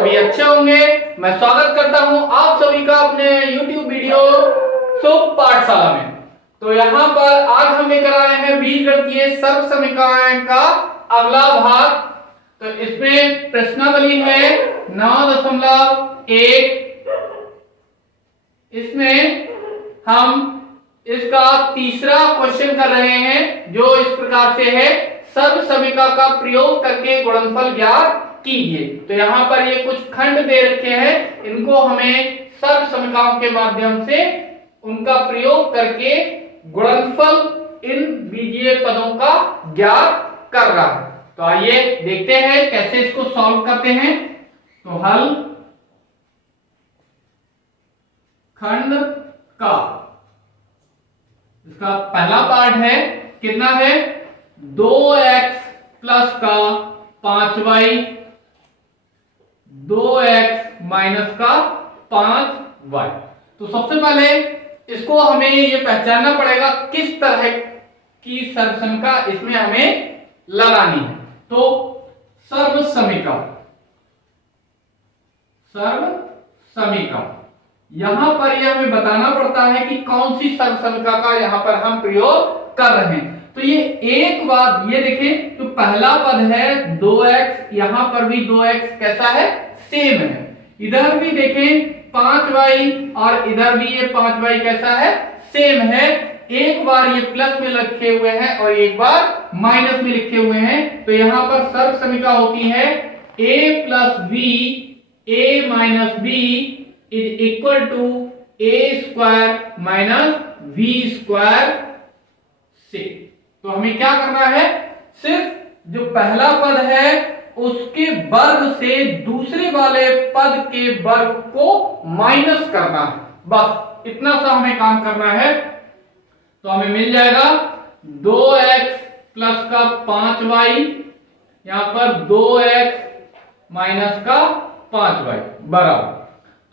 सभी अच्छे होंगे। मैं स्वागत करता हूं आप सभी का अपने YouTube वीडियो शुभ पाठशाला में। तो यहाँ पर आज हम लेकर आए हैं बीजगणितीय सर्व समीकरण का अगला भाग। तो इसमें प्रश्नावली है 9.1। इसमें हम इसका तीसरा क्वेश्चन कर रहे हैं जो इस प्रकार से है, सर्व समीकरण का प्रयोग करके गुणनफल ज्ञात कीजिए। तो यहाँ पर ये कुछ खंड दे रखे हैं, इनको हमें सर्व समीकरणों के माध्यम से उनका प्रयोग करके गुणनफल इन बीजीय पदों का ज्ञात कर रहा है। तो आइए देखते हैं कैसे इसको सॉल्व करते हैं। तो हल खंड का इसका पहला पार्ट है, कितना है 2x प्लस का 5y, 2x माइनस का 5y। तो सबसे पहले इसको हमें ये पहचानना पड़ेगा किस तरह की सर्व समीकरण इसमें हमें लगानी है। तो सर्व समीकरण यहां पर यह हमें बताना पड़ता है कि कौन सी सर्व समीकरण का यहां पर हम प्रयोग कर रहे हैं। तो ये एक बात ये देखें, तो पहला पद है 2x, यहां पर भी 2x कैसा है, सेम है। इधर भी देखें 5y और इधर भी ये 5y कैसा है, सेम है। एक बार ये प्लस में लिखे हुए हैं और एक बार माइनस में लिखे हुए हैं। तो यहां पर सर्व समीकरण होती है a plus b, a minus b is equal to a square minus v square से। तो हमें क्या करना है, सिर्फ जो पहला पद है उसके वर्ग से दूसरे वाले पद के वर्ग को माइनस करना है, बस इतना सा हमें काम करना है। तो हमें मिल जाएगा 2x प्लस का 5y, यहां पर 2x माइनस का 5y बराबर।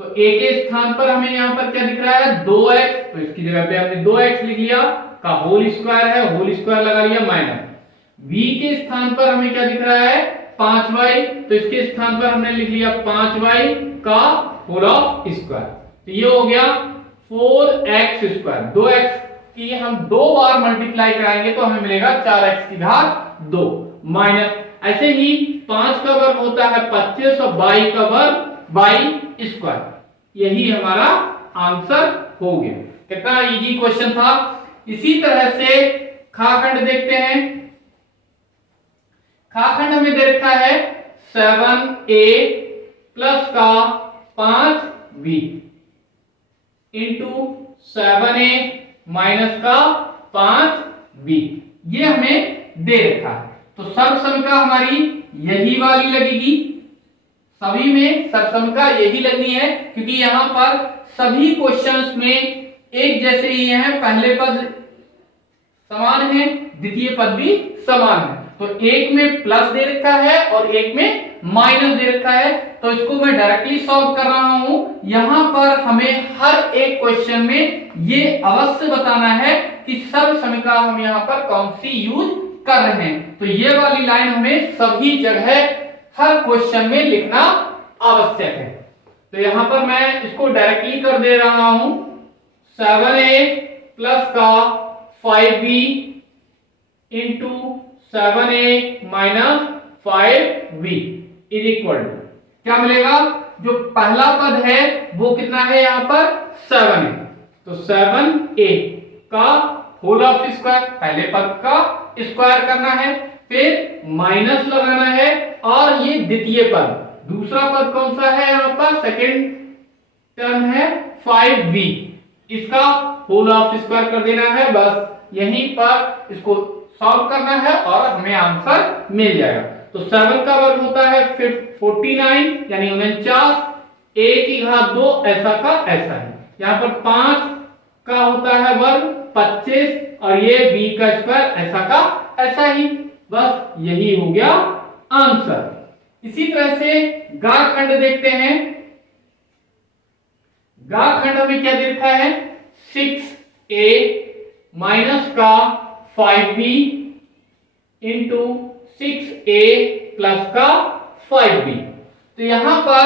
तो a के स्थान पर हमें यहां पर क्या दिख रहा है 2x, तो इसकी जगह पे हमने 2x लिख लिया, का होल स्क्वायर है, होल स्क्वायर लगा लिया माइनस। v के स्थान पर हमें क्या दिख रहा है 5y, तो इसके स्थान पर हमने लिख लिया 5y का होल ऑफ स्क्वायर। तो ये हो गया 4x स्क्वायर। 2x की हम दो बार मल्टीप्लाई कराएंगे तो हमें मिलेगा 4x की घात 2 माइनस, ऐसे ही 5 का वर्ग होता है 25 और y का वर्ग y स्क्वायर। यही हमारा आंसर हो गया। कितना इजी क्वेश्चन था। इसी तरह से खाखंड देखते हैं। खाखंड हमें दे रखा है 7a प्लस का 5b इंटू 7a माइनस का 5b, ये हमें दे रखा है। तो सर्व समीकरण हमारी यही वाली लगेगी, सभी में सर्व समीकरण यही लगनी है, क्योंकि यहां पर सभी क्वेश्चंस में एक जैसे ही हैं, पहले पद समान है, द्वितीय पद भी समान है। तो एक में प्लस दे रखा है और एक में माइनस दे रखा है। तो इसको मैं डायरेक्टली सॉल्व कर रहा हूं। यहां पर हमें हर एक क्वेश्चन में ये अवश्य बताना है कि सर्व समीकरण हम यहां पर कौन सी यूज कर रहे हैं। तो ये वाली लाइन हमें सभी जगह हर क्वेश्चन में लिखना आवश्यक है। तो यहां पर मैं इसको डायरेक्टली कर दे रहा हूं 7a प्लस का 5b into 7a minus 5b is equal to क्या मिलेगा, जो पहला पद है वो कितना है यहां पर 7 है, तो 7a का होल ऑफ स्क्वायर, पहले पद का स्क्वायर करना है, फिर माइनस लगाना है, और ये द्वितीय पद, दूसरा पद कौन सा है यहां पर, सेकंड टर्म है 5b, इसका होल ऑफ स्क्वायर कर देना है। बस यहीं पर इसको सॉल्व करना है और हमें आंसर मिल जाएगा। तो 7 का वर्ग होता है फिर 49 यानी 49, a की घात 2 ऐसा का ऐसा है। यहाँ पर 5 का होता है वर्ग 25 और ये b का स्क्वायर ऐसा का ऐसा ही, बस यही हो गया आंसर। इसी तरह से गा खंड देखते हैं। गा खंड में क्या दे रखा है 6a माइनस का 5b इंटू 6a प्लस का 5b तो यहां पर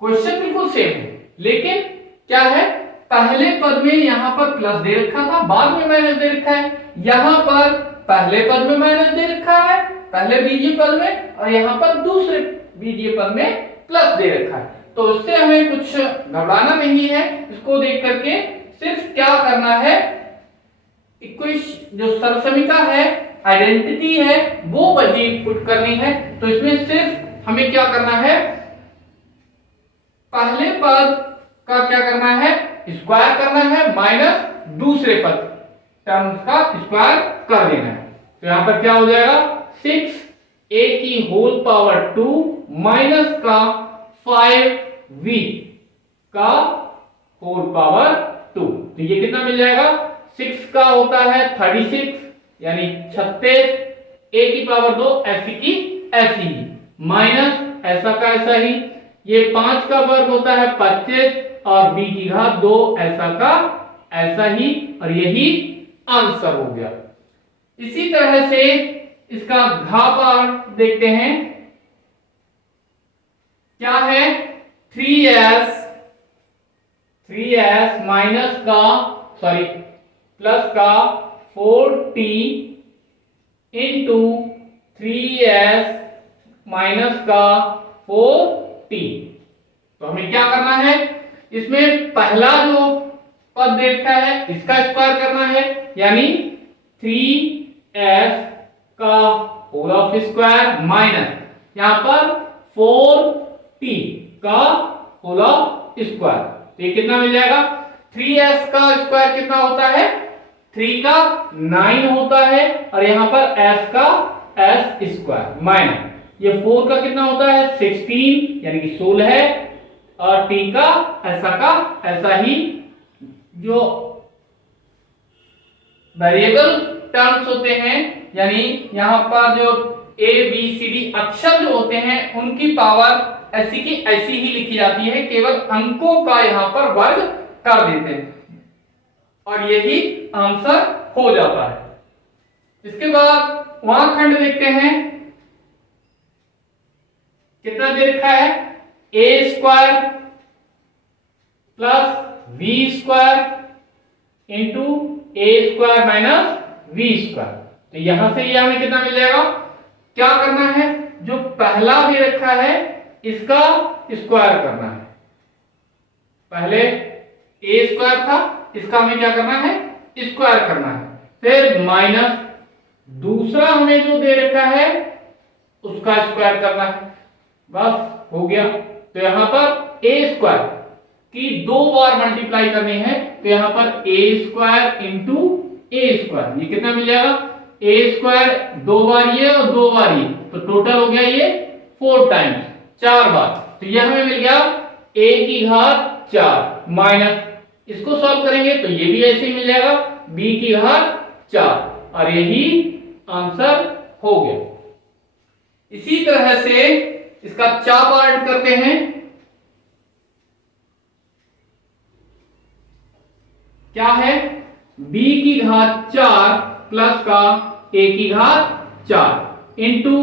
क्वेश्चन बिल्कुल सेम है, लेकिन क्या है, पहले पद में यहां पर प्लस दे रखा था, बाद में माइनस दे रखा है। यहां पर पहले पद में माइनस दे रखा है, पहले बीजीय पद में, और यहां पर दूसरे बीजीय पद में प्लस दे रखा है। तो उससे हमें कुछ घबराना नहीं है, इसको देख करके सिर्फ क्या करना है, इक्वेशन जो सरसमीका है, आइडेंटिटी है, वो वही पुट करनी है। तो इसमें सिर्फ हमें क्या करना है, पहले पद का क्या करना है, स्क्वायर करना है, माइनस दूसरे पद टर्म्स का स्क्वायर कर देना है। तो यहां पर क्या हो जाएगा, 6a की होल पावर 2 माइनस का 5v का होल पावर 2। तो ये कितना मिल जाएगा, 6 का होता है 36 यानी 36, a की पावर 2 ऐसी की ऐसी ही, माइनस ऐसा का ऐसा ही, ये 5 का वर्ग होता है 25 और b की घात 2 ऐसा का ऐसा ही, और यही आंसर हो गया। इसी तरह से इसका घा पार्ट देखते हैं, क्या है, 3s माइनस का प्लस का 4t इंटू 3s माइनस का 4t। तो हमें क्या करना है, इसमें पहला जो पद दे रखा है इसका स्क्वायर करना है, यानी 3s का होल ऑफ स्क्वायर माइनस यहां पर 4t का होल ऑफ स्क्वायर। तो ये कितना मिल जाएगा, 3s का स्क्वायर कितना होता है, 3 का 9 होता है, और यहां पर s का s स्क्वायर माइनस ये 4 का कितना होता है 16 यानी कि 16 है, और t का ऐसा ही जो वेरिएबल टर्म्स होते हैं, यानी यहां पर जो a b c d अक्षर जो होते हैं उनकी पावर ऐसी की ऐसी ही लिखी जाती है, केवल अंकों का यहां पर वर्ग कर देते हैं और यही आंसर हो जाता है। इसके बाद वहां खंड देखते हैं, कितना दे रखा है, a square plus v square into a square minus v square. तो यहां से ये हमें कितना मिल जाएगा, क्या करना है, जो पहला दे रखा है इसका स्क्वायर करना है, पहले a स्क्वायर था इसका हमें क्या करना है, स्क्वायर करना है, फिर माइनस दूसरा हमें जो दे रखा है उसका स्क्वायर करना है, बस हो गया। तो यहां पर a स्क्वायर की 2 बार मल्टीप्लाई करनी है, तो यहां पर a square into a square, ये कितना मिल जाएगा, a स्क्वायर 2 बार ये और 2 बार ये, तो टोटल हो गया ये 4 टाइम्स 4 बार। तो यह हमें मिल गया a की घात 4 माइनस, इसको सॉल्व करेंगे तो ये भी ऐसे ही मिल जाएगा b की घात 4, और यही आंसर हो गया। इसी तरह से इसका 4 पार्ट करते हैं, क्या है, b की घात 4 प्लस का a की घात 4 इंटू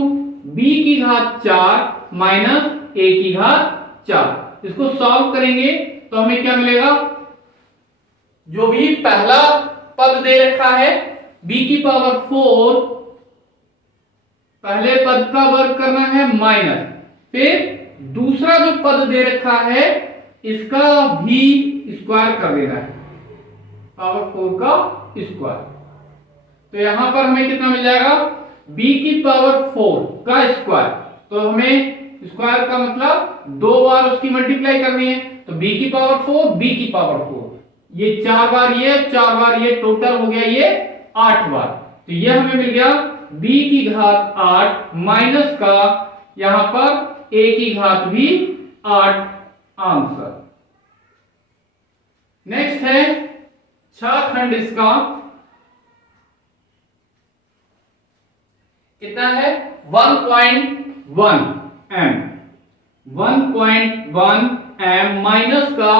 b की घात 4 माइनस a की घात 4। इसको सॉल्व करेंगे तो हमें क्या मिलेगा, जो भी पहला पद दे रखा है b की पावर 4, पहले पद का वर्ग करना है माइनस, फिर दूसरा जो पद दे रखा है इसका भी स्क्वायर कर देना है, पावर 4 का स्क्वायर। तो यहां पर हमें कितना मिल जाएगा, b की पावर 4 का स्क्वायर, तो हमें स्क्वायर का मतलब 2 बार उसकी मल्टीप्लाई करनी है, तो b की पावर 4 b की पावर 4, ये 4 बार ये 4 बार ये, टोटल हो गया ये 8 बार। तो ये हमें मिल गया b की घात 8 माइनस का यहां पर a की घात भी 8 आंसर। नेक्स्ट है 6 खंड, इसका कितना है, 1.1 m, 1.1 m माइनस का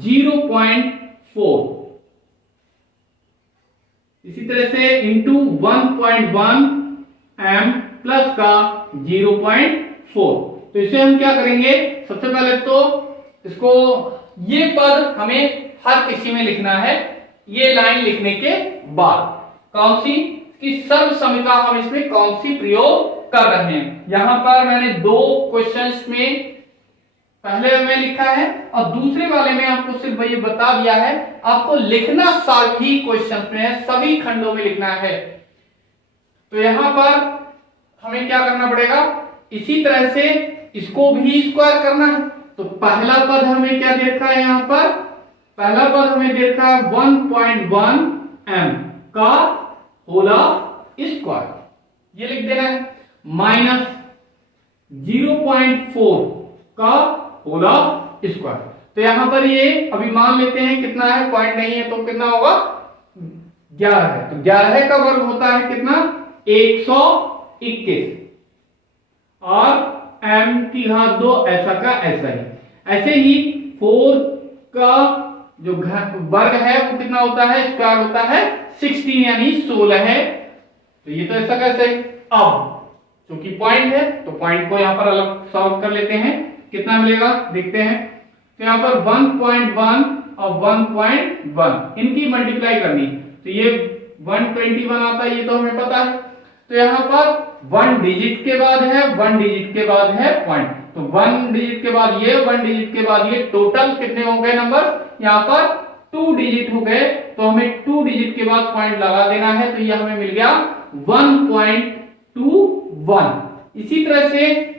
0.4, इसी तरह से इंटू 1.1 m प्लस का 0.4। तो इसे हम क्या करेंगे, सबसे पहले तो इसको, ये पद हमें हर किसी में लिखना है। ये लाइन लिखने के बाद कौन सी कि सर्वसमिका हम इसमें कौन सी प्रयोग कर रहे हैं। यहां पर मैंने 2 क्वेश्चंस में पहले में लिखा है और दूसरे वाले में आपको सिर्फ ये बता दिया है, आपको लिखना सभी क्वेश्चंस में है, सभी खंडों में लिखना है। तो यहां पर हमें क्या करना पड़ेगा, इसी तरह से इसको भी स्क्वायर करना है। तो पहला पद हमें क्या दे रखा है, यहां पर पहला पद हमें दे रखा है 1.1 m का होल स्क्वायर, ये लिख देना है, माइनस 0.4 का होल स्क्वायर। तो यहां पर ये अभी मान लेते हैं कितना है, पॉइंट नहीं है तो कितना होगा 11 है। तो 11 का वर्ग होता है कितना 121 और m की घात 2 ऐसा का ऐसा ही। ऐसे ही 4 का जो वर्ग है वो कितना होता है, स्क्वायर होता है 16 यानी 16 है। तो ये तो ऐसा कैसे, अब क्योंकि पॉइंट है तो पॉइंट को यहां पर अलग सॉल्व कर लेते हैं, कितना मिलेगा देखते हैं। तो यहां पर 1.1 और 1.1 इनकी मल्टीप्लाई करनी, तो ये 121 आता है, ये तो हमें पता है। तो यहां पर 1 डिजिट के बाद है, 1 डिजिट के बाद है पॉइंट, तो 1 डिजिट के बाद ये, 1 डिजिट के बाद ये, टोटल कितने हो गए नंबर, यहां पर 2 डिजिट हो गए। तो हमें 2 डिजिट के बाद पॉइंट लगा देना है, तो ये हमें मिल गया 1.21। इसी तरह से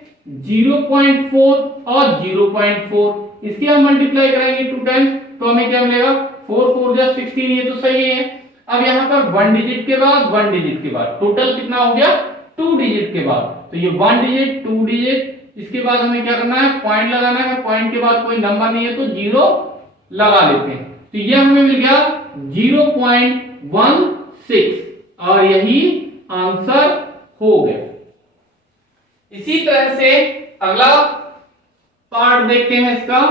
0.4 और 0.4 इसकी हम मल्टीप्लाई करेंगे 2 टाइम्स, तो हमें क्या मिलेगा 4 4 जा 16, ये तो सही है। अब यहां पर 1 डिजिट के बाद 1 डिजिट के बाद टोटल कितना हो गया 2 डिजिट के बाद, तो ये 1 डिजिट 2 डिजिट, इसके बाद हमें क्या करना है पॉइंट लगाना है, पॉइंट के बाद कोई नंबर नहीं है तो 0 लगा लेते हैं। तो ये हमें मिल गया 0.16 और यही आंसर हो गया। इसी तरह से अगला पार्ट देखते हैं, इसका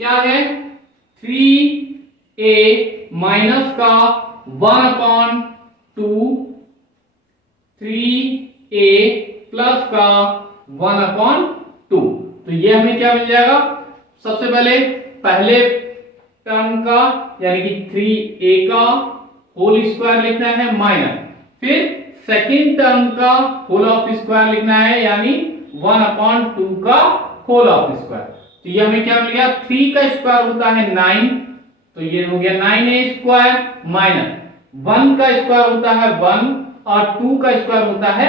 क्या है 3a माइनस का 1/2, 3a प्लस का 1/2। तो ये हमें क्या मिल जाएगा, सबसे पहले टर्म का यानी कि 3a का होल स्क्वायर लिखना है माइनस, फिर सेकेंड टर्म का होल ऑफ स्क्वायर लिखना है यानी 1/2 का होल ऑफ स्क्वायर। तो ये हमें क्या मिल गया, 3 का स्क्वायर होता है 9, तो ये हो गया 9a स्क्वायर, माइनस 1 का स्क्वायर होता है 1 और 2 का स्क्वायर होता है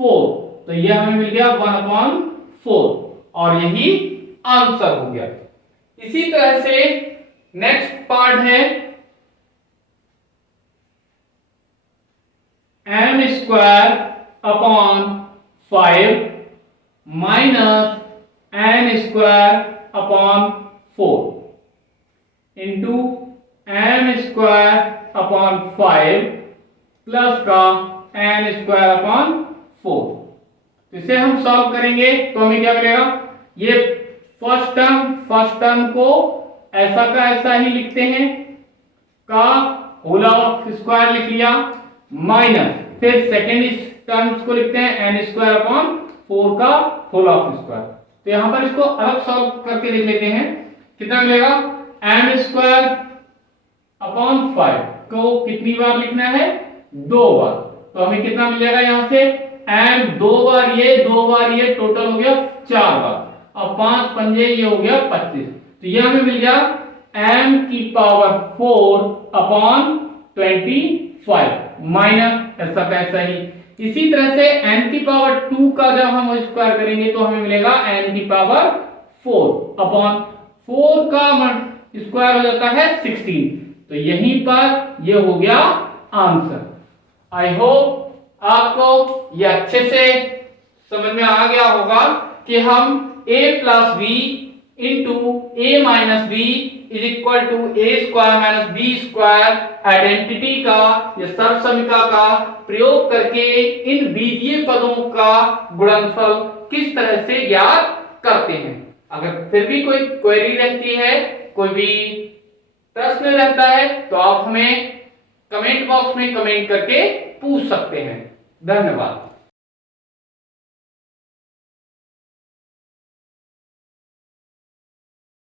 4, तो ये हमें मिल गया 1/4 और यही आंसर हो गया। इसी तरह से नेक्स्ट पार्ट है m square upon 5 minus n square upon 4 into m square upon 5 plus का n स्क्वायर अपॉन 4। इसे हम सॉल्व करेंगे तो हमें क्या मिलेगा, ये फर्स्ट टर्म को ऐसा का ऐसा ही लिखते हैं, का होल ऑफ स्क्वायर लिख लिया, माइनस फिर सेकेंड टर्म्स को लिखते हैं n स्क्वायर अपॉन 4 का होल ऑफ स्क्वायर। तो यहां पर इसको अलग सॉल्व करके लिख लेते हैं, कितना मिलेगा m स्क्वायर अपॉन 5 को कितनी बार लिखना है 2 बार, तो हमें कितना मिल जाएगा यहाँ से m 2 बार ये 2 बार ये, टोटल हो गया 4 बार और 5 पंजे ये हो गया 25। तो ये हमें मिल गया m की पावर 4 अपॉन 25 माइनस ऐसा कैसा ही। इसी तरह से n की पावर 2 का जब हम स्क्वायर करेंगे तो हमें मिलेगा n की पावर 4 अपॉन 4 का स्क्वायर हो जाता है 16। तो यहीं पर ये हो गया आंसर। आई होप आपको ये अच्छे से समझ में आ गया होगा कि हम a plus b into a minus b is equal to a square minus b square identity का या सर्वसमिका का प्रयोग करके इन बीजीय पदों का गुणनफल किस तरह से ज्ञात करते हैं। अगर फिर भी कोई क्वेरी रहती है, कोई भी प्रश्न रहता है तो आप हमें कमेंट बॉक्स में कमेंट करके पूछ सकते हैं। धन्यवाद।